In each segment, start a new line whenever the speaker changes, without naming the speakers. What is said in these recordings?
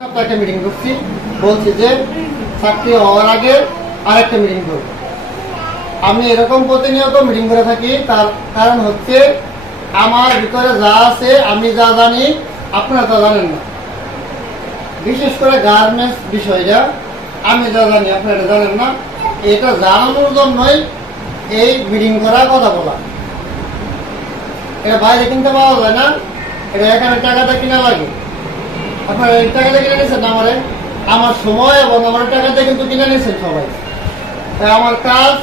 একটা মিটিং করছি বলছি যে চাকরি হওয়ার আগে আরেকটা মিটিং করব আমি এরকম প্রতিনিয়ত মিটিং করে থাকি। তার কারণ হচ্ছে, আমার ভিতরে যা আছে, আমি যা জানি, আপনারা তা জানেন না। বিশেষ করে গার্মেন্টস বিষয়টা, আমি যা জানি, আপনারা জানেন না। এটা জানানোর জন্যই এই মিটিং করা কথা বলা। এটা বাইরে কিনতে পাওয়া যায় না। এটা এখানে টাকাটা কিনা লাগে? আপনার টাকাটা কিনে নিয়েছেন আমারে? আমার সময় এবং আমার টাকাটা কিন্তু কিনে নিয়েছেন সবাই। তাই আমার কাজ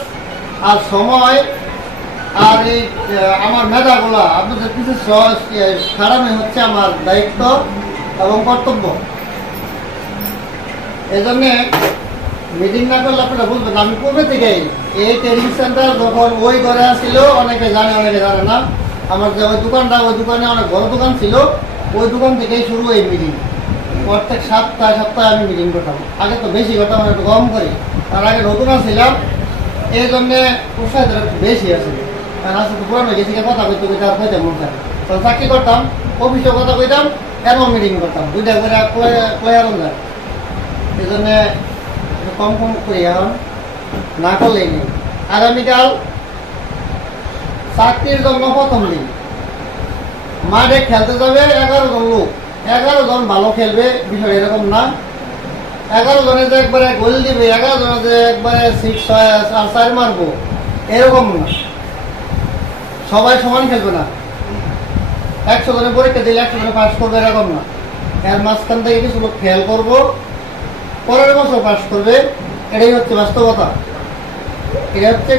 আর সময় আর এই আমার মেধাগুলো, আপনাদের কিছু খারাপই হচ্ছে আমার দায়িত্ব এবং কর্তব্য। এই জন্যে মিটিং না করলে আপনারা বুঝবেন আমি পূর্বে থেকেই? এই ট্রেনিং সেন্টার যখন ওই ঘরে আসছিল অনেকে জানে অনেকে জানে না। আমার যে ওই দোকানটা, ওই দোকানে অনেক বড় দোকান ছিল, ওই দোকান থেকেই শুরু এই মিটিং প্রত্যেক সপ্তাহে সপ্তাহে আমি মিটিং করতাম। আগে তো বেশি করতাম একটু কম করি। তার আগে নতুন ছিলাম এই জন্যে উৎসাহিত বেশি আছে কারণ আসলে তো পুরানো গেছি, কথা কইতে কইতে আর কইতে মন থাকে তখন চাকরি করতাম অফিসে কথা কইতাম, কেন মিটিং করতাম? দুইটা করে কয়ারন যায় এই জন্যে কম কম করি এখন, না করলেই নেই। আগামীকাল চাকরির জন্য প্রথম দিন। মাঠে খেলতে যাবে এগারো জন লোক। এগারো জন ভালো খেলবে, বিষয় এরকম না। এগারো জনের যে একবারে গোল দিবে, এগারো জনের যে একবারে সিক্স ছয়, আর চার মারবো, এরকম না। সবাই সমান খেলবে না। একশো জনের পরীক্ষা দিলে একশো জনে পাস করবে, এরকম না। এর মাঝখান থেকে কিছু লোক খেয়াল করব, পরের বছর পাস করবে, এটাই হচ্ছে বাস্তবতা। এটা হচ্ছে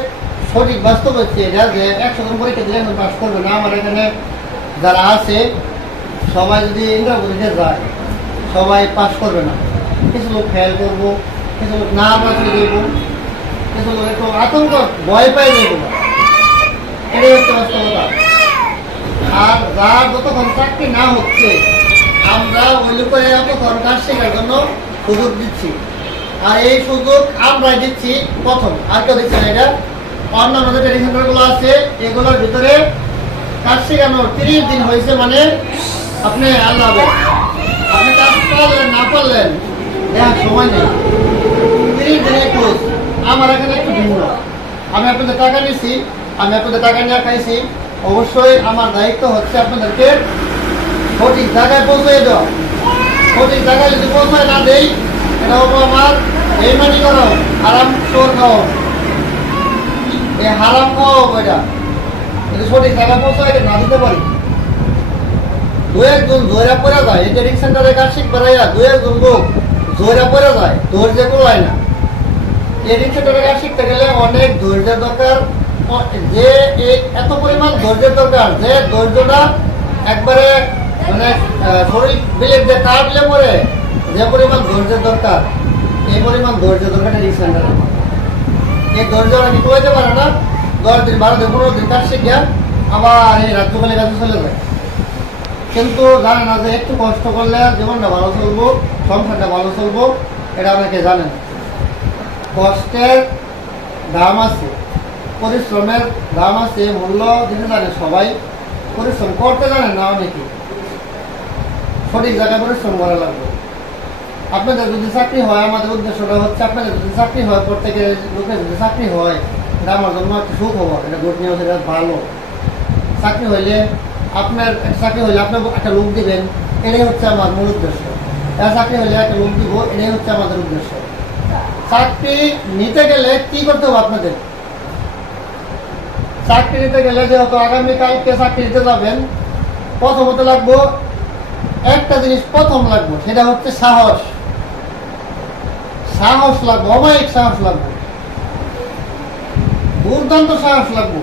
সঠিক বাস্তব হচ্ছে এটা যে একশো জন পরীক্ষা দিলে পাস করবে না। আমার এখানে যারা আছে সবাই যদি ইন্দ্রাপুরিতে যায় সবাই পাস করবে না। কিছু লোক খেয়াল করব, কিছু লোক না পাস দেবো কিছু লোক একটু আতঙ্ক, ভয় পাই দেবো এটাই হচ্ছে বাস্তবতা। আর যার যতক্ষণ চাকরি না হচ্ছে, আমরা ওই লোকের ততক্ষণ কাজ শেখার জন্য সুযোগ দিচ্ছি। আর এই সুযোগ আমরা দিচ্ছি প্রথম। আর কেউ দিচ্ছে না এটা। অন্যান্য যে ট্রেনিং সেন্টারগুলো আছে, এগুলোর ভিতরে কাজ শেখানোর তিরিশ দিন হয়েছে মানে আপনি আল্লাহ হবে। আপনি কাজ পারলেন না পারলেন দেখার সময় নেই। আমার এখানে একটু ভিন্ন। আমি আপনাদের টাকা নিছি, আমি আপনাদের টাকা নিয়ে খাইছি। অবশ্যই আমার দায়িত্ব হচ্ছে আপনাদেরকে সঠিক জায়গায় পৌঁছে দেওয়া। সঠিক জায়গায় যদি পৌঁছায় না দেই, এটা হলো আমার বেইমানি করো, হারাম চোর খাও এই হারাম খাও এটা যদি সঠিক জায়গায় পৌঁছায় না দিতে পারি। দু একজন জয়রা পড়ে যায়, এই সেন্টারে কাজ শিখবে দু একজন লোক জয়রা পড়ে যায়, ধৈর্য কোলায় না। ট্রেনিং সেন্টারে কাজ শিখতে গেলে অনেক ধৈর্যের দরকার। যে এত পরিমাণ ধৈর্যের দরকার, যে ধৈর্যটা একবারে মানে শরীর যে কাটলে পরে যে পরিমাণ ধৈর্যের দরকার, এই পরিমাণ ধৈর্যের দরকার ট্রেনিং সেন্টারে এই ধৈর্য নাকি কইতে পারে না। দশ দিন, বারো দিন, পনেরো দিন কাজ শিখিয়া আবার এই রাজ্যকালে কাছে চলে যায়। কিন্তু জানে না যে একটু কষ্ট করলে জীবনটা ভালো চলবো, সংসারটা ভালো চলবো, এটা অনেকে জানেন কষ্টের দাম আছে, পরিশ্রমের দাম আছে, মূল্য দিতে জানে সবাই। পরিশ্রম করতে জানে না অনেকে। সঠিক জায়গায় পরিশ্রম করা লাগবে। আপনাদের যদি চাকরি হয়, আমাদের উদ্দেশ্যটা হচ্ছে আপনাদের যদি চাকরি হয়, প্রত্যেকের লোকের যদি চাকরি হয়, এটা আমার জন্য একটা সুখ হব এটা গুড নিউজ এটা ভালো। চাকরি হইলে আপনার চাকরি হইলে আপনি একটা লোক দিবেন, এটাই হচ্ছে আমার মূল উদ্দেশ্য। চাকরি হইলে একটা লোক দিব, এটাই হচ্ছে আমাদের উদ্দেশ্য। চাকরি নিতে গেলে কি করতে হবে আপনাদের? চাকরি নিতে গেলে যেহেতু আগামীকালকে চাকরি নিতে যাবেন, প্রথমত লাগবো একটা জিনিস প্রথম লাগবো, সেটা হচ্ছে সাহস। সাহস লাগবে, অমায়িক সাহস লাগবে। দুর্দান্ত সাহস লাগবো।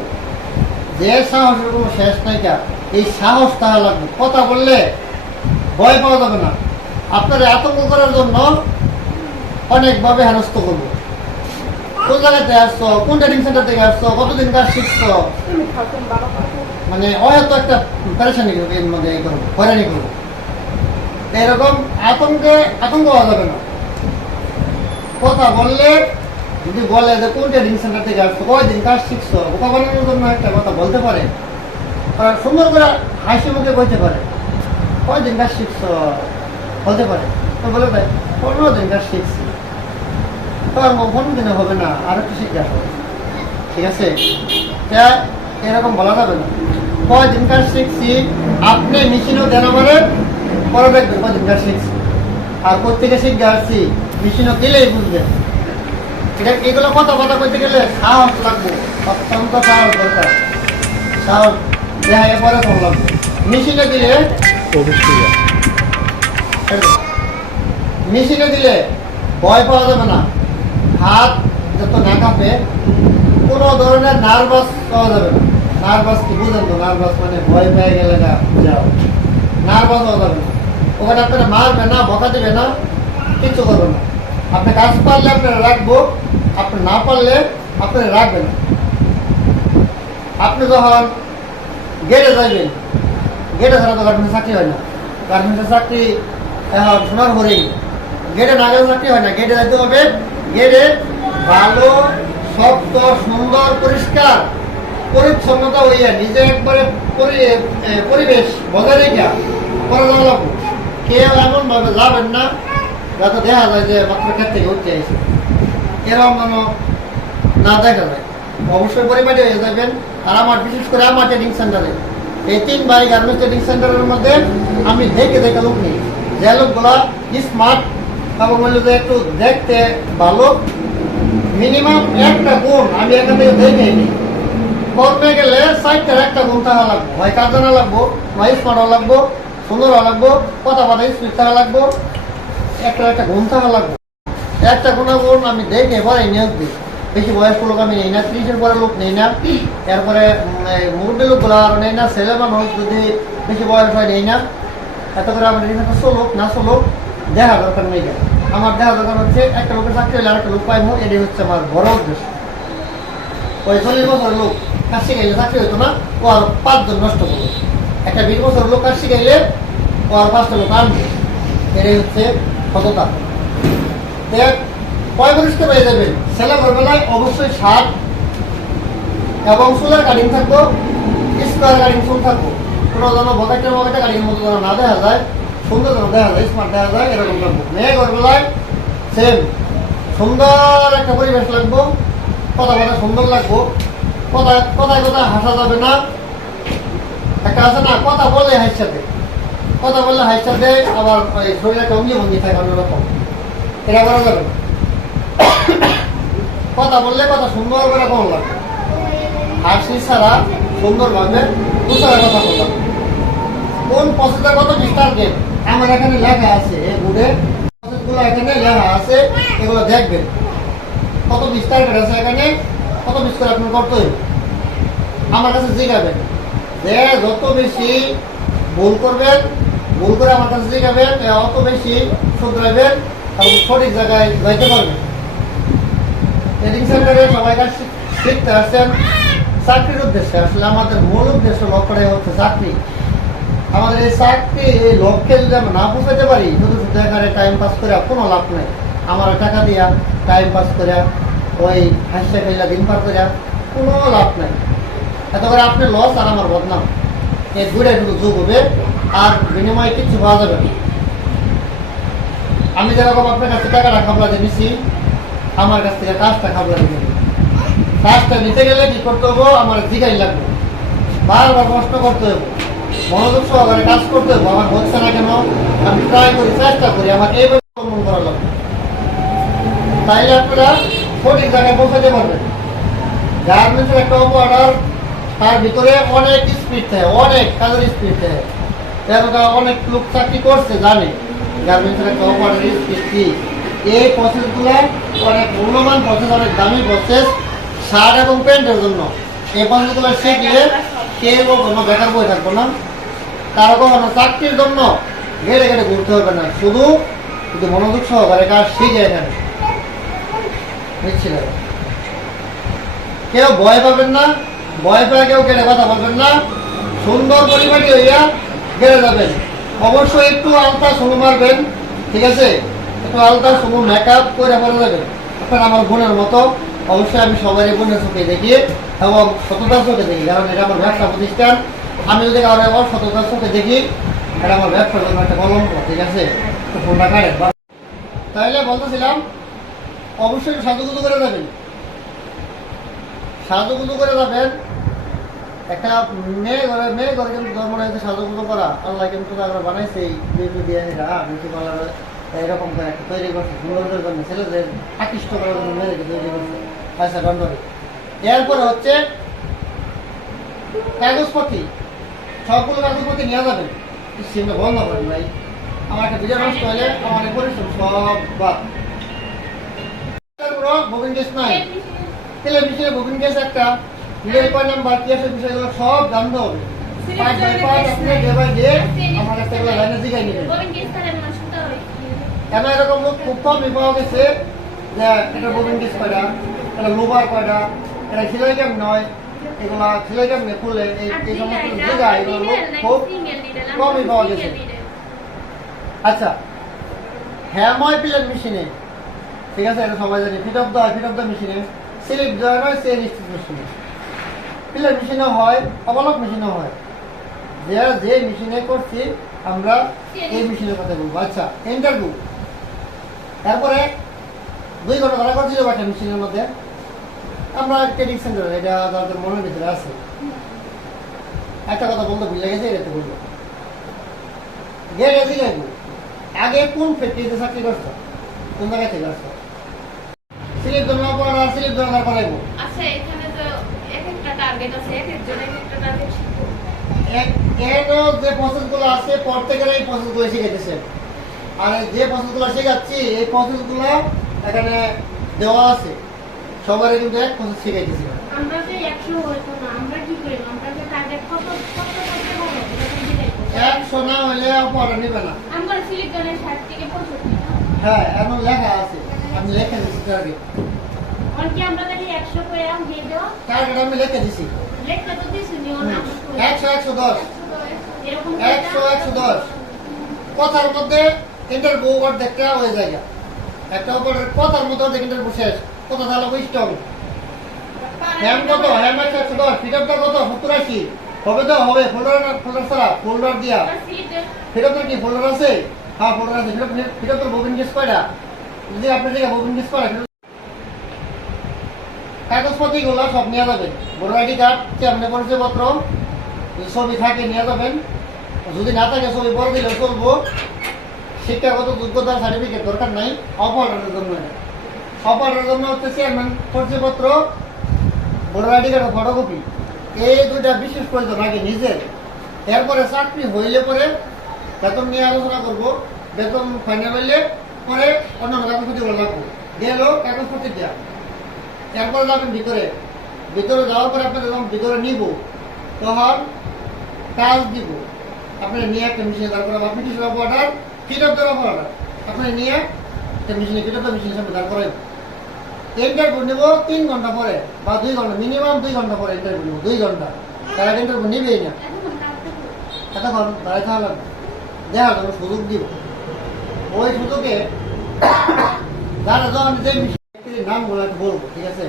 যে সাহসের কোনো শেষ নাই কা এই সাহস তাহা লাগবে। কথা বললে ভয় পাওয়া যাবে না। আপনাদের আতঙ্ক করার জন্য অনেকভাবে হেনস্থ করব। কোন জায়গাতে আসছো? কোন ট্রেনিং সেন্টার থেকে আসছো? কতদিন কাজ শিখছো মানে হয়তো একটা প্যারেশানি মধ্যে করব, হয়রানি করব। এরকম আতঙ্কে আতঙ্ক হওয়া যাবে না। কথা বললে যদি বলে যে কোন ট্রেনিং সেন্টার থেকে আসছো, কয়দিন কাজ শিখছো বোকা বানানোর জন্য একটা কথা বলতে পারে? আর সুন্দর করে হাসি মুখে বলতে পারে। কয়দিন কাজ শিখছো? বলতে পারে। তো বলে দেয় পনেরো দিন কাজ শিখছি? তো আর পনেরো দিনে হবে না, আর একটু শিখতে হবে ঠিক আছে? এরকম বলা যাবে না। কয় দিন কাজ শিখছি? আপনি মেশিনও দেন আমারে পরে দেখবেন কয় দিন কাজ শিখছি। আর কোথেকে শিখতে আসছি? মেশিনও গেলেই বুঝবেন এটা এগুলো কথা কথা কইতে গেলে সাহস লাগবে। অত্যন্ত সাহস দরকার। সাহস মেশিনে দিলে? ভয় পাওয়া যাবে না। হাত যত না কাঁপে কোনো ধরনের নার্ভাস পাওয়া যাবে না। নার্ভাস কি বুঝেন তো? নার্ভাস মানে ভয় পেয়ে গেলে না যাও নার্ভাস হওয়া যাবে না। ওখানে আপনারা মারবে না, বকা দেবে না, কিচ্ছু করবে না। আপনি কাজ পারলে আপনারা রাখব, আপনি না পারলে আপনারা রাখবেন না। আপনি যখন গেটে যাবেন গেটে ছাড়া তো গার্মেন্টস চাকরি হয় না। গার্মেন্টসের চাকরি এখন সোনার হরেই গেটে না গেলে চাকরি হয় না। গেটে যাইতে হবে। গেটে ভালো, শক্ত, সুন্দর, পরিষ্কার, পরিচ্ছন্নতা হইয়া নিজে একবারে পরি- পরিবেশ বজায় রেখা করে যাওয়া লাগবে। কেউ এমন ভাবে যাবেন না, যাতে দেখা যায় যে মাত্র ক্ষেত থেকে উঠতে এসে। এরকম যেন না দেখা যায়। অবশ্যই পরিমাণে হয়ে যাবেন আর আমার বিশেষ করে আমার ট্রেনিং সেন্টারে এই তিন বাই গার্মেন্টস ট্রেনিং সেন্টারের মধ্যে আমি দেখে দেখে লোক নিই। যে লোকগুলা স্মার্ট এবং হলো যে একটু দেখতে ভালো মিনিমাম একটা গুণ আমি এখান থেকে দেখে নিই। করতে গেলে সাইডটার একটা গুণ থাকা লাগবো। হয় কাজ জানা লাগবো? নয় স্মার্ট হওয়া লাগবো, সুন্দর হওয়া লাগবো, কথা কথা স্পিড থাকা লাগবো, একটা একটা গুণ থাকা লাগবো। একটা গুণাগুণ আমি দেখে পরে নিয়োগ দিই। বেশি বয়স্ক লোক আমি নেই না, ত্রিশের পরে লোক নেই না, এরপরে মুরব্বী লোকগুলো আর নেই না, ছেলে মানুষ যদি বেশি বয়স হয় নেই না, এত করে আমার এখানে চলুক, না চলুক, দেখা দরকার নেই আমার দেখা দরকার হচ্ছে একটা লোকের চাকরি হলে আরেকটা লোক পাইবো এটাই হচ্ছে আমার বড় উদ্দেশ্য। ওই চল্লিশ বছরের লোক কাজ শিখাইলে চাকরি হতো না, ও আর পাঁচজন নষ্ট করবে। একটা বিশ বছরের লোক কাজ শিখাইলে ও আর পাঁচটা লোক আনবে। এটাই হচ্ছে সততা। দেখ পরিষ্কার হয়ে যাবেন। ছেলে ভোরবেলায় অবশ্যই শার্ট এবং চুলের কাটিং থাকব, স্কোয়ার কাটিং চুল থাকব। কোনো যেন বকেটের বকেটে কাটিং মতো যেন না দেখা যায়, সুন্দর যেন দেখা যায় স্মার্ট দেখা যায়, এরকম থাকব। মেয়ে ভোরবেলায় সেম সুন্দর একটা পরিবেশ লাগবো, কথা কথা সুন্দর লাগবো। কথা কথায় কথায় হাসা যাবে না। একটা আছে না, কথা বলে হাসির কথা বললে সাথে আবার শরীরে একটা অঙ্গি ভঙ্গি থাকে অন্যরকম। এটা করা যাবে না। কথা বললে কথা সুন্দর করে কম লাগবে হাসি ছাড়া সুন্দরভাবে দুসরা কথা বললাম কোন প্রসেসে কত বিস্তার দেন আমার এখানে লেখা আছে বোর্ডে প্রসেসগুলো এখানে লেখা আছে, এগুলো দেখবেন। কত বিস্তার আছে এখানে? কত বিস্তার আপনি করতে হবে? আমার কাছে জিগাবেন যে যত বেশি ভুল করবেন, ভুল করে আমার কাছে জিগাবেন অত বেশি শুধরাইবেন এবং সঠিক জায়গায় যাইতে পারবেন। ট্রেনিং সেন্টারে সবাই কাজ শিখতে আসছেন। চাকরির উদ্দেশ্যে আসলে আমাদের মূল উদ্দেশ্য লক্ষ্যটাই হচ্ছে চাকরি। আমাদের এই চাকরি, এই লক্ষ্যে যদি আমরা না পৌঁছাতে পারি শুধু শুধু এখানে টাইম পাস করে কোনো লাভ নেই, আমার টাকা দিয়া টাইম পাস করে ওই হাসিয়া খেলা দিন পার করে কোনো লাভ নাই। এত করে আপনি লস আর আমার বদনাম। এই দুইটাই কিন্তু যোগ হবে আর বিনিময়ে কিছু পাওয়া যাবে না। আমি যেরকম আপনার কাছে টাকা খাবলা দিয়ে নিছি আমার কাছ থেকে কাজটা খাবলা দিয়ে নিবি। কাজটা নিতে গেলে কি করতে হব? আমার জিগাই লাগবে। বারবার কষ্ট করতে হবে। মনোযোগ সহকারে কাজ করতে হবে। আমার হচ্ছে না কেন? আমি ট্রাই করি, চেষ্টা করি। আমার এই অবলম্বন করা লাগবে। তাইলে আপনারা সঠিক জায়গায় পৌঁছাতে পারবেন। গার্মেন্টসের একটা অর্ডার তার ভিতরে অনেক স্পিড থাকে অনেক কাজের স্পিড থাকে তেরোটা অনেক লোক চাকরি করছে, জানে। গার্মেন্টসের একটা অর্ডার স্পিড কি? এই প্রসেসগুলো অনেক মূল্যবান প্রসেস অনেক দামি প্রসেস শার্ট এবং প্যান্টের জন্য। এই প্রসেসগুলো শিখলে কেউ কোনো বেকার বই থাকব না। কারও কখনো চাকরির জন্য ঘেটে ঘেটে ঘুরতে হবে না। শুধু যদি মনোযোগ সহকারে কাজ শিখে এখানে। বুঝছিলেন? কেউ ভয় পাবেন না, ভয় পেয়ে কেউ কেটে কথা বলবেন না। সুন্দর পরিপাটি হইয়া গেড়ে যাবেন। অবশ্যই একটু আলতা সুমু মারবেন ঠিক আছে? একটু আলতা সুমু মেকআপ করে পরে যাবেন আপনার আমার বোনের মতো অবশ্যই আমি সবাই বোনের চোখে দেখি এবং সততার চোখে দেখি, কারণ এটা আমার ব্যবসা প্রতিষ্ঠান। আমি যদি সততার চোখে দেখি, এটা আমার ব্যবসার জন্য একটা ঠিক আছে? ফোনটা তাহলে বলতেছিলাম, অবশ্যই করে যাবেন। করে একটা মেয়ে ঘরে মেয়ে ঘরে কিন্তু রয়েছে সাজুগুজু করা। আল্লাহ কিন্তু তারা বানাইছে, এই দিয়ে এটা পার্লার এরকম করে একটা তৈরি করছে সুন্দরদের জন্য ছেলেদের আকৃষ্ট করার জন্য মেয়েদেরকে তৈরি করছে পয়সা দণ্ডরে এরপরে হচ্ছে কাগজপত্র। সবগুলো কাগজপত্র নিয়ে যাবেন। সিমটা বন্ধ করেন ভাই। আমার একটা ভিডিও নষ্ট হলে আমার পরিশ্রম সব বাদ। বুকিং কেস নাই। টেলিভিশনে বুকিং কেস একটা। ভিডিও কয় নাম্বার কি আছে বিষয়গুলো সব জানতে হবে। পাঁচ বাই পাঁচ আপনি ডে বাই ডে আমার কাছ থেকে লাইনে জিগাই নেবেন কেন এরকম লোক খুব কমই পাওয়া গেছে? যে এটা কয়টা এটা লোবার কয়টা এটা সিলাই ক্যাম্প নয় এগুলা সিলাই ক্যাম্প নিয়ে খুলে এই এই সমস্ত জায়গা এগুলো লোক খুব কমই পাওয়া গেছে। আচ্ছা হ্যাময় মেশিনে ঠিক আছে এটা সবাই জানি fit of the fit of the মেশিনে স্লিপ দেওয়া নয় সে নিশ্চিত মেশিনে। মেশিনেও হয় অবলক মেশিনেও হয়। যে যে মেশিনে করছি আমরা এই মেশিনের কথা বলব। আচ্ছা ইন্টারভিউ তারপরে দুই ঘণ্টা ধরা করছিল একটা মেশিনের মধ্যে। আমরা ট্রেনিং সেন্টার এটা তাদের মনের ভিতরে আছে। একটা কথা বলতে ভুলে গেছে এটা বলব। গেলে দিলেন আগে কোন ফ্যাক্টরিতে চাকরি করছ কোন জায়গা থেকে আসছো স্লিপ জমা পড়া স্লিপ জমা করাইবো
আচ্ছা এখানে তো এক একটা টার্গেট আছে এক একজন এক একটা টার্গেট শিখব।
এক- এর যে প্রসেসগুলো আছে পড়তে গেলে এই প্রসেসগুলো শিখাইতেছে? আর যে প্রসেসগুলো শেখাচ্ছি এই প্রসেসগুলো এখানে দেওয়া আছে। সবারই কিন্তু এক প্রসেস শিখাইতেছি।
আমরা যে একশো হইতো না আমরা কি করি আমরা যে টার্গেট কত কত করতে পারব এটা তো দিলাই করব।
একশো না হলে পড়া নিবে না।
আমরা সিলিকনের ষাট থেকে পঁয়ষট্টি
হ্যাঁ এমন লেখা আছে। আমি লেখা দিচ্ছি টার্গেট
আমি
লেখা দিছি। একশো একশো দশ।
এরকম
একশো একশো দশ। কথার মধ্যে ইন্টারভিউ অর্ধেকটা হয়ে যায় একটা কথার শেষ। কথা তাহলে হ্যাম কত? হ্যাম একশো দশ। ফিটারটা কত? সত্তর হবে তো? হবে। ফোল্ডার ফোল্ডার ছাড়া? ফোল্ডার দিয়া। কি? ফোল্ডার আছে? হ্যাঁ ফোল্ডার আছে। ববিন কেস কয়টা? যদি আপনার জায়গায় ববিন কেস করা সব নিয়ে যাবেন। ভোটার আইডি কার্ড চেয়ারম্যানের পরিচয়পত্র ছবি থাকে, নিয়ে যাবেন। যদি না থাকে, ছবি বড় দিলে চলবো। শিক্ষাগত যোগ্যতার সার্টিফিকেট দরকার নাই অপারেটরের জন্য অপারেটরের জন্য হচ্ছে চেয়ারম্যান পরিচয়পত্র ভোটার আইডি কার্ড ফটোকপি এই দুইটা বিশেষ প্রয়োজন আগে নিজের এরপরে চাকরি হইলে পরে বেতন নিয়ে আলোচনা করব, বেতন ফাইনাল হইলে পরে অন্যান্য কাগজপত্রগুলো লাগবে। গেল কাগজপত্র দেওয়া এরপরে যাবেন ভিতরে। ভিতরে যাওয়ার পরে আপনাকে যখন ভিতরে নিব, তখন কাজ দিব। আপনি নিয়ে একটা দাঁড় করাবো আপনি কিছু অর্ডার ফিট অফ দেওয়ার অর্ডার আপনি নিয়ে একটা মেশিনে অফ মেশিনের সামনে দাঁড় করাইব। ইন্টারভিউ নেব তিন ঘণ্টা পরে, বা দুই ঘণ্টা মিনিমাম দুই ঘণ্টা পরে ইন্টারভিউ নেব, দুই ঘণ্টা। তারা ইন্টারভিউ নেবেই না। এতক্ষণ দাঁড়ায় থাকা জন্য সুযোগ দিব। ওই সুযোগে যারা যে ব্যক্তির নামগুলো একটু বলব, ঠিক আছে?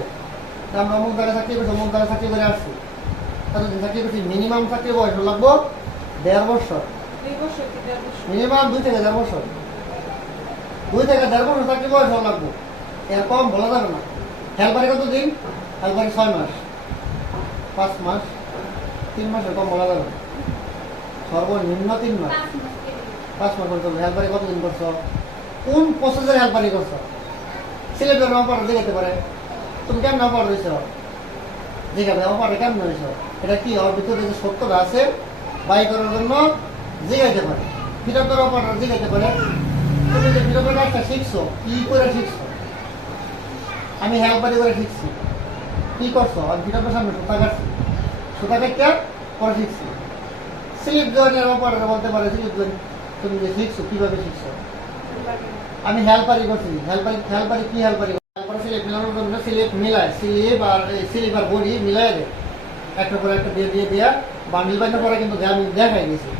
আমরা অমুক জায়গায় চাকরি করছি অমুক জায়গায় চাকরি করে আসছি। এতদিন চাকরি করছি মিনিমাম চাকরি বয়স লাগবো দেড় বছর। মিনিমাম দুই থেকে দেড় বছর। দুই থেকে দেড় বছর চাকরি বয়স হওয়া লাগবো। এর কম বলা যাবে না। হেলপারে কত দিন? হেলপারে ছয় মাস। পাঁচ মাস। তিন মাসের কম বলা যাবে না। সর্বনিম্ন তিন মাস। পাঁচ মাস করতে হবে। হেল্পারি কতদিন করছ? কোন প্রসেসের হেল্পারি করছ? সিলেটের অপার দেখাতে পারে। তুমি কেমন অপার হয়েছ দেখাবে। অপারে কেমন হয়েছ এটা কি? ওর ভিতরে যে সত্যটা আছে বাই করার জন্য জিগাইতে পারে। ফিরতের অপার জিগাইতে পারে। তুমি যে ফিরতের কাজটা শিখছো, কি করে শিখছো? আমি হেল্পারি করে শিখছি। কি করছ? আমি ফিরতের সামনে সুতা কাটছি। সুতা কাটতে পরে শিখছি। স্লিপ জয়েনের অপারেটর বলতে পারে স্লিপ জয়েন তুমি যে শিখছো, কীভাবে শিখছো? আমি হেল্পারি করছি। হেল্পারি হেল্পারি কি হেল্পারি? হেল্পারি স্লিপ মিলানোর জন্য স্লিপ মিলায় স্লিপ আর স্লিপ আর বডি মিলাই দেয়। একটা পরে একটা দিয়ে দিয়ে দেওয়া বান্ডিল বান্ডার পরে কিন্তু আমি দেখাই দিয়েছি।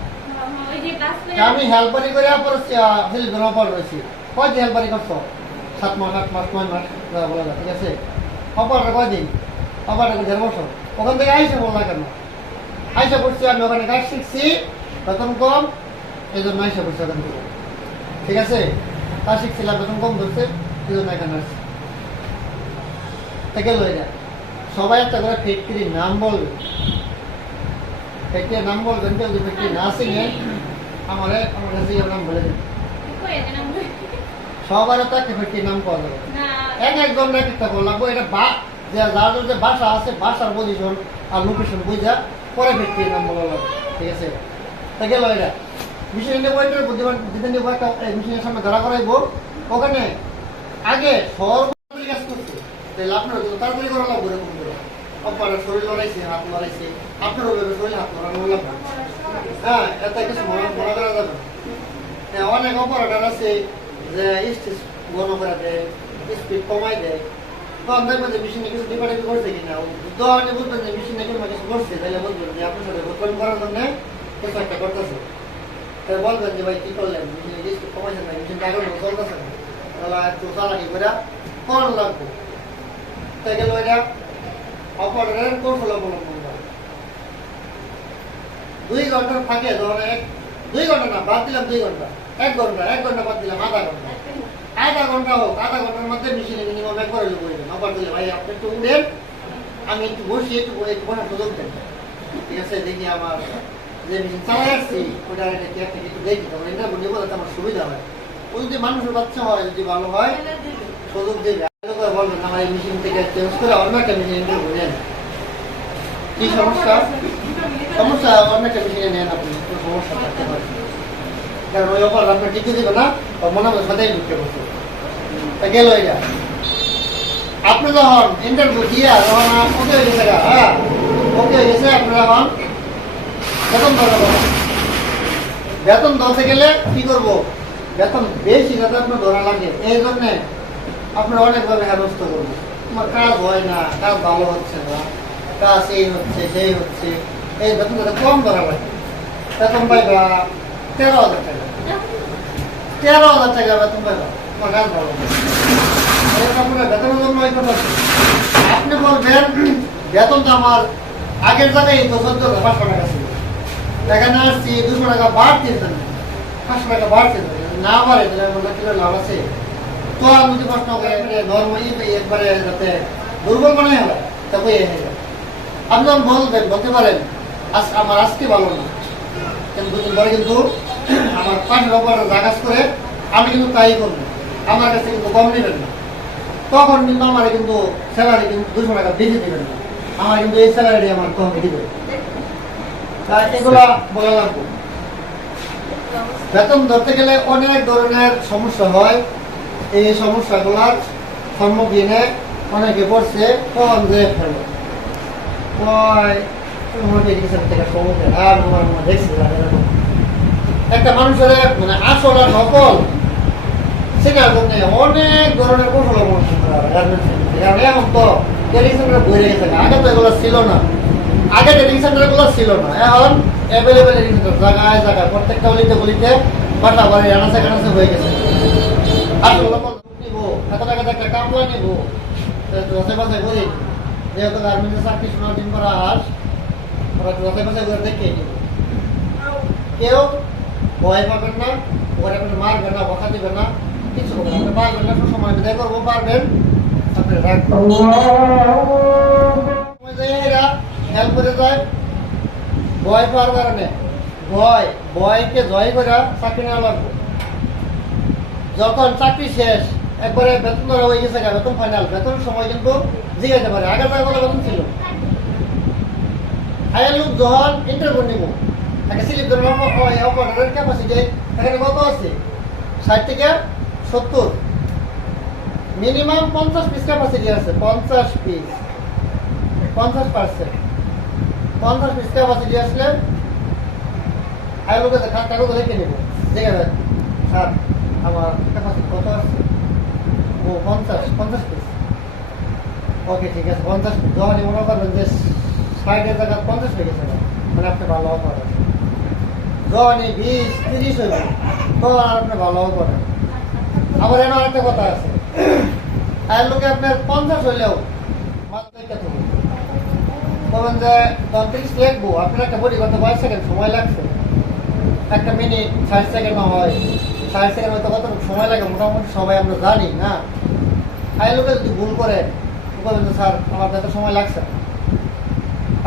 আমি হেল্পারি করে পরে স্লিপ জয়েন অপার রয়েছি। কয়দিন হেল্পারি করছ? সাত মাস, আট মাস, নয় মাস? বলা যায় ঠিক আছে? অপারটা কয়দিন অপারটা দেড় বছর? ওখান থেকে আইসা বললা কেন? আইসা পড়ছি আমি ওখানে কাজ শিখছি, বেতন কম। এই জন্য আইসা পড়ছি ওখান থেকে। ঠিক আছে? কাজ শিখছিলাম, বেতন কম ধরছে এই জন্য এখানে আসছি। থেকে লই না সবাই একটা করে ফ্যাক্টরির নাম বলবে। ফ্যাক্টরির নাম বলবেন, কেউ না চিনে আমারে আমার নাম বলে সবার তো একটা নাম পাওয়া যাবে
না।
এক একজন একটা এটা বা যে যার যে ভাষা আছে ভাষার পজিশন আর লোকেশন বুঝা পরে ফ্যাক্টরির নাম বলা লাগবে। ঠিক আছে? তা গেল এটা। মিশন নেব বুদ্ধিমান দিতে নেব একটা মিশনের সামনে করাইবো। ওখানে আগে সর্বতাড়াতাড়ি কাজ করছে তাহলে আপনার তাড়াতাড়ি করা লাগবে এরকম করে। আপনার শরীর লড়াইছে হাত লড়াইছে। আপনারও ভেবে শরীর হাত লড়ানো লাগবে হ্যাঁ এত কিছু হ্যাঁ অনেক অপারেটার আছে যে স্টেজ গণ করে দেয় স্পিড কমাই দেয়। তখন দেখবেন যে মেশিনে কিছু ডিপার্টেন্ট করছে কিনা? দোকানে বুঝবেন যে মেশিনে কোনো কিছু করছে, তাহলে বলবেন যে আপনার সাথে বোতল করার জন্য কিছু একটা করতেছে। তাই বলবেন যে ভাই, কি করলেন? মেশিনে স্পিড কমাইছেন না? মেশিনটা মতো চলতেছে না। তাহলে একটু চালাকি করে করার লাগবে। তাই গেল এটা অপারেটারের কৌশল অবলম্বন। দুই ঘণ্টার ফাঁকে ধরুন এক দুই ঘণ্টা না বাদ দিলাম দুই ঘণ্টা। এক ঘণ্টা এক ঘণ্টা বাদ দিলাম আধা ঘণ্টা। আধা ঘণ্টা হোক আধা ঘণ্টার মধ্যে মেশিনে মিনিমাম এক করে বলে দেন অফার দিলে ভাই আপনি একটু উঠেন আমি একটু বসি একটু একটু বসার সুযোগ দেন ঠিক আছে দেখি আমার যে মেশিন চালাই আসছি ওটা এটা কি একটা একটু দেখি তখন এটা বলে বলতে আমার সুবিধা হয়। ও যদি মানুষের বাচ্চা হয় যদি ভালো হয় সুযোগ দেবে। করে বলবেন আমার এই মেশিন থেকে চেঞ্জ করে অন্য একটা মেশিন কি সমস্যা? সমস্যা অন্য একটা মেশিনে নেন আপনি কোনো সমস্যা থাকতে পারে কারণ ওই অফার আপনি টিকে দেবে না ওর মনে হবে সাথেই ঢুকতে বসে তা গেল এটা আপনি যখন ইন্টারভিউ দিয়ে যখন ওকে হয়ে গেছে হ্যাঁ ওকে হয়ে গেছে আপনি যখন বেতন ধরা বেতন ধরতে গেলে কি করব বেতন বেশি যাতে আপনার ধরা লাগে এই জন্যে আপনার অনেকভাবে হেনস্থ করব তোমার কাজ হয় না কাজ ভালো হচ্ছে না কাজ এই হচ্ছে সেই হচ্ছে এই বেতন যাতে কম ধরা লাগে বেতন পাইবা তেরো হাজার টাকা। তেরো হাজার টাকা বেতন পাইবা। তোমার ভালো আপনার বেতনের আপনি বলবেন বেতনটা আমার আগের জায়গায় পাঁচশো টাকা ছিল। আসছি, দুশো টাকা বাড়তে পাঁচশো টাকা বাড়তে না বাড়ে, তাহলে আমার কিলো লাভ আছে। তো আমি যদি প্রশ্ন করে ধর্ম একবারে যাতে দুর্বল মনে হবে তবে আপনি বলবেন, বলতে পারেন আজ আমার আজকে ভালো না। কিন্তু দুদিন পরে কিন্তু আমার পাশের ওপর জাগাজ করে আমি কিন্তু তাই করব। আমার কাছে কিন্তু কম নেবেন না। তখন কিন্তু আমার কিন্তু স্যালারি কিন্তু দুশো টাকা বেশি দেবেন না। আমার কিন্তু এই স্যালারি আমার কম দিবে তা এগুলা বলা লাগবে। বেতন ধরতে গেলে অনেক ধরনের সমস্যা হয়। এই সমস্যাগুলার সম্মুখীনে অনেকে পড়ছে কখন যে ফেলো। কয় আর। একটা মানুষের মানে আসল আর নকল সেটার জন্য অনেক ধরনের কৌশল অবলম্বন করা হয়। এখন আগে তো এগুলো ছিল না। আগে সেন্টার ছিল না। এখন অ্যাভেলেবেল সেন্টার জায়গায় জায়গায়, প্রত্যেকটা গলিতে গলিতে বাসা বাড়ি আনাচে কানাচে হয়ে গেছে। নকল নিব, এত টাকা একটা কাম করে নিব। বাসে করি যেহেতু গার্মেন্টসে চাকরি শোনার দিন করা আস ভয় কারণে। ভয়, ভয়কে জয় করে চাকরি যখন চাকরি শেষ, একবারে বেতন ধরা হয়ে গেছে বেতন ফাইনাল বেতনের সময় কিন্তু জিগাইতে পারে। আগে কোনো বেতন ছিল। আয়ের লোক যখন ইন্টারভিউ নিব তাকে স্লিপ ধরে অপারেটরের ক্যাপাসিটি এখানে কত আছে ষাট থেকে সত্তর মিনিমাম পঞ্চাশ পিস ক্যাপাসিটি আছে পঞ্চাশ পিস পঞ্চাশ পার্সেন্ট পঞ্চাশ পিস ক্যাপাসিটি আসলে খাট কাগজ রেখে নেব দেখে দেন স্যার আমার ক্যাপাসিটি কত আছে ও পঞ্চাশ পঞ্চাশ পিস ওকে ঠিক আছে পঞ্চাশ পিস যখনই মনে করবেন যে ষাটের জায়গা পঞ্চাশ হয়ে গেছে মানে আপনি ভালো আছে যখনই বিশ, তিরিশ হয়ে তখন আর আপনি ভালো করেন আবার এমন একটা কথা আছে। আর লোকে আপনার পঞ্চাশ হইলেও বলেন যে পঁয়ত্রিশ লিখব। আপনার একটা বডি করতে কয়েক সেকেন্ড সময় লাগছে। একটা মিনিট, ষাট সেকেন্ড হয়। ষাট সেকেন্ড হয়তো কত সময় লাগে? মোটামুটি সবাই আমরা জানি, না? আই লোকে যদি ভুল করে বলবেন স্যার, আমার তো সময় লাগছে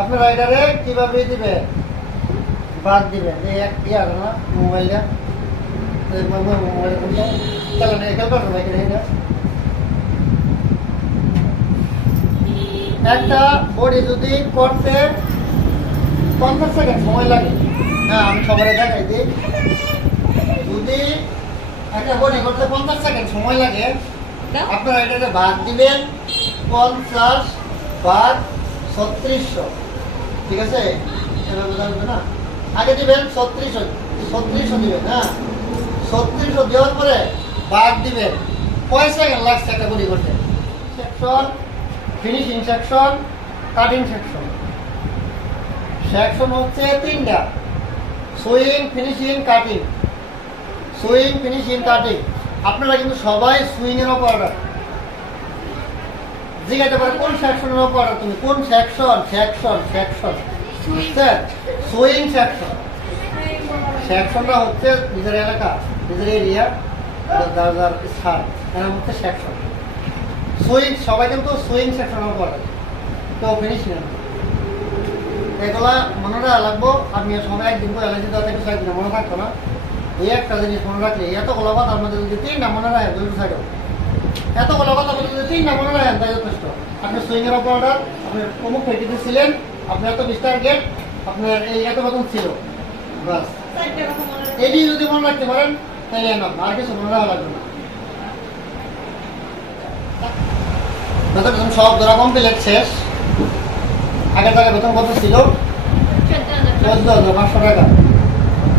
আপনি রাইডারে কীভাবে দিবে? বাদ দিবে যে এক ইয়ে আছে না? মোবাইলটা? মোবাইল এটা একটা বডি যদি করতে পঞ্চাশ সেকেন্ড সময় লাগে। হ্যাঁ আমি সবাই দেখাই দিই। যদি একটা বডি করতে পঞ্চাশ সেকেন্ড সময় লাগে আপনারা এটাতে ভাগ দিবেন পঞ্চাশ ভাগ ছত্রিশশো। ঠিক আছে? না? আগে দিবেন ছত্রিশশো ছত্রিশশো দিবেন হ্যাঁ? ছত্রিশশো দেওয়ার পরে বাদ দিবেন। পয়সা সেকেন্ড লাগছে একটা বডি করতে section finishing section cutting section section হচ্ছে তিনটা। Sewing finishing cutting sewing finishing cutting আপনারা কিন্তু সবাই সুইং এর অপারেটর। জিজ্ঞাসা করে কোন সেকশনের অপারেটর তুমি? কোন সেকশন সেকশন সেকশন বুঝছেন সুইং সেকশন সেকশনটা হচ্ছে নিজের এলাকা নিজের এরিয়া যার যার স্থান এর হচ্ছে সেকশন সুইং সবাই কিন্তু সুইং সেকশনের অপারেটর কেউ ফিনিশিং এগুলা মনে রাখা লাগবো আমি সময় একদিন করে এলাকাতে যাতে কিছু একদিন মনে থাকতো না। এই একটা জিনিস মনে রাখলে এতগুলো কথা আপনাদের যদি তিনটা মনে রাখেন দুটো সাইডেও এতগুলো কথা মনে রাখেন তাই যথেষ্ট। আপনি সুইংয়ের অপারেটর আপনি অমুক ফেটিতে ছিলেন আপনি এত বিস্তার গেট আপনার এই এত বেতন ছিল। বাস এটি যদি মনে রাখতে পারেন তাহলে না আর কিছু মনে রাখা লাগবে না। বেতন সব ধরা কমপ্লিট শেষ। আগের টাকা বেতন কত ছিল? চোদ্দ হাজার পাঁচশো টাকা।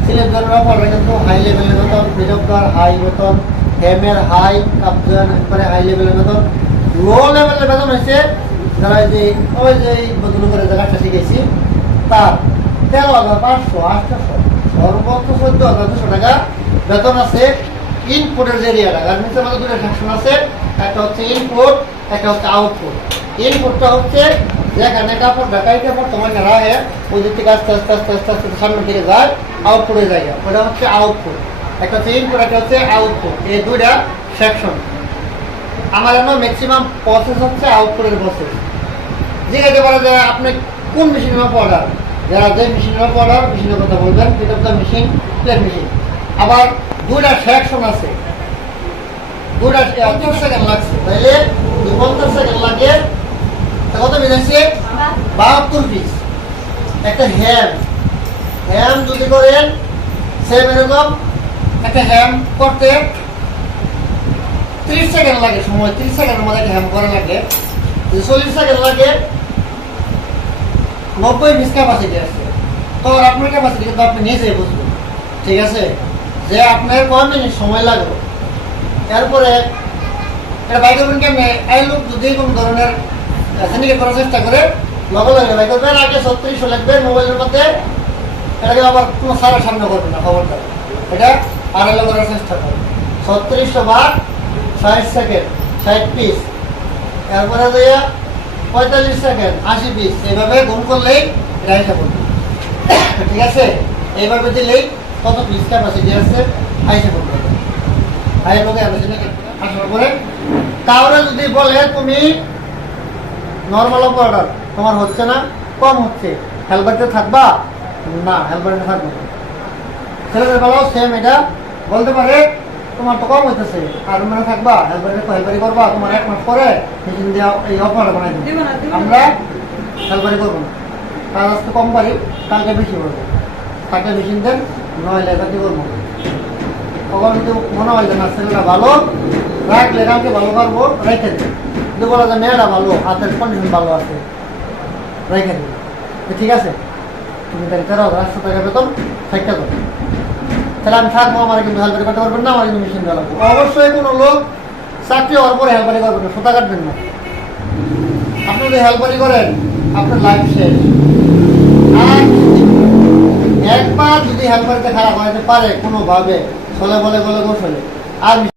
সিলেট জনের পরে কিন্তু হাই লেভেলের বেতন বিরোধকার হাই বেতন হেমের হাই কাপজান হাই লেভেলের বেতন। লো লেভেলের বেতন হয়েছে, যারা যে, ওই যে করে জায়গাটা শিখেছি, তার তেরো হাজার পাঁচশো, আটশো, সর্বোচ্চ চোদ্দ হাজার দুশো টাকা বেতন আছে ইনপুটের যে এরিয়াটা গার্মেন্টসের মধ্যে দুটো সেকশন আছে, একটা হচ্ছে ইনপুট একটা হচ্ছে আউটপুট ইনপুটটা হচ্ছে, যেখানে কাপড় ঢাকাই কাপড় তোমাকে রাখে, ওই দিক থেকে আস্তে আস্তে আস্তে আস্তে আস্তে সামনের দিকে যায় আউটপুটে জায়গা ওটা হচ্ছে আউটপুট একটা হচ্ছে ইনপুট একটা হচ্ছে আউটপুট এই দুইটা সেকশন আমার জন্য ম্যাক্সিমাম প্রসেস হচ্ছে আউটপুটের প্রসেস জিজ্ঞাসা করা যায়, আপনি কোন মেশিনের উপর অর্ডার যারা যে মেশিনের উপর অর্ডার মেশিনের কথা বলবেন of the machine plain machine আবার দুইটা সেকশন আছে। দুইটা পঞ্চাশ সেকেন্ড লাগছে। তাইলে পঞ্চাশ সেকেন্ড লাগে। কত বেজেছে বাহাত্তর পিস একটা হ্যাম হ্যাম যদি করেন সেম এরকম একটা হ্যাম করতে ত্রিশ সেকেন্ড লাগে, সময় ত্রিশ সেকেন্ডের মধ্যে একটা হ্যাম করা লাগে। চল্লিশ সেকেন্ড লাগে, নব্বই পিস ক্যাপাসিটি আছে। তো আপনার ক্যাপাসিটি কিন্তু আপনি নিজেই বুঝবেন, ঠিক আছে? যে আপনার কয় মিনিট সময় লাগবে। এরপরে এটা বাই করবেন কেমনে? এই লোক যদি কোনো ধরনের সিন্ডিকেট করার চেষ্টা করে লগে লগে বাই করবেন। আগে ছত্রিশশো লিখবেন মোবাইলের মধ্যে। এটাকে আবার কোনো সারের সামনে করবেন না খবরটা এটা আড়াইলে করার চেষ্টা করবেন ছত্রিশশো বার, ষাট সেকেন্ড ষাট পিস এরপরে দিয়ে পঁয়তাল্লিশ সেকেন্ড আশি পিস এইভাবে গুণ করলেই এটা হিসাব ঠিক আছে? এইভাবে দিলেই কত পিস ক্যাপাসিটি আছে আইসে করবে হাই লোকে আসার পরে কাউরে যদি বলে তুমি নর্মাল অপারেটর তোমার হচ্ছে না, কম হচ্ছে। হেলমেটে থাকবা? না হেলমেটে থাকবে। ছেলেদের বেলাও সেম এটা। বলতে পারে তোমার তো কম হইতেছে। আর মানে থাকবা তো হেলপারি করবা তোমার এক মাস পরে মেশিন দেওয়া এই অপারেটর বানাই দেবো। আমরা হেলপারি করব না। কাজ আজকে কম পারি কালকে বেশি করব। কালকে মেশিন দেন নয় লেখাতে করব। তখন কিন্তু মনে হয় যে না ছেলেটা ভালো। রাখলে কালকে ভালো পারব রেখে দেবে। যদি বলা যায় মেয়েটা ভালো হাতের কন্ডিশন ভালো আছে। রেখে দেবে। ঠিক আছে? তুমি তাহলে তেরো হাজার আটশো টাকা বেতন থাকতে করো তাহলে আমি থাকব, আমার কিন্তু করতে পারবেন না আমার কিন্তু মেশিন চালাবো অবশ্যই কোনো লোক চাকরি হওয়ার পরে হেল্পারি করবেন না কাটবেন না। আপনি যদি হেল্পারি করেন, আপনার লাইফ শেষ। আর একবার যদি হেল্পারিতে খারাপ হইতে পারে, কোনোভাবে চলে বলে বলে গোসলে আর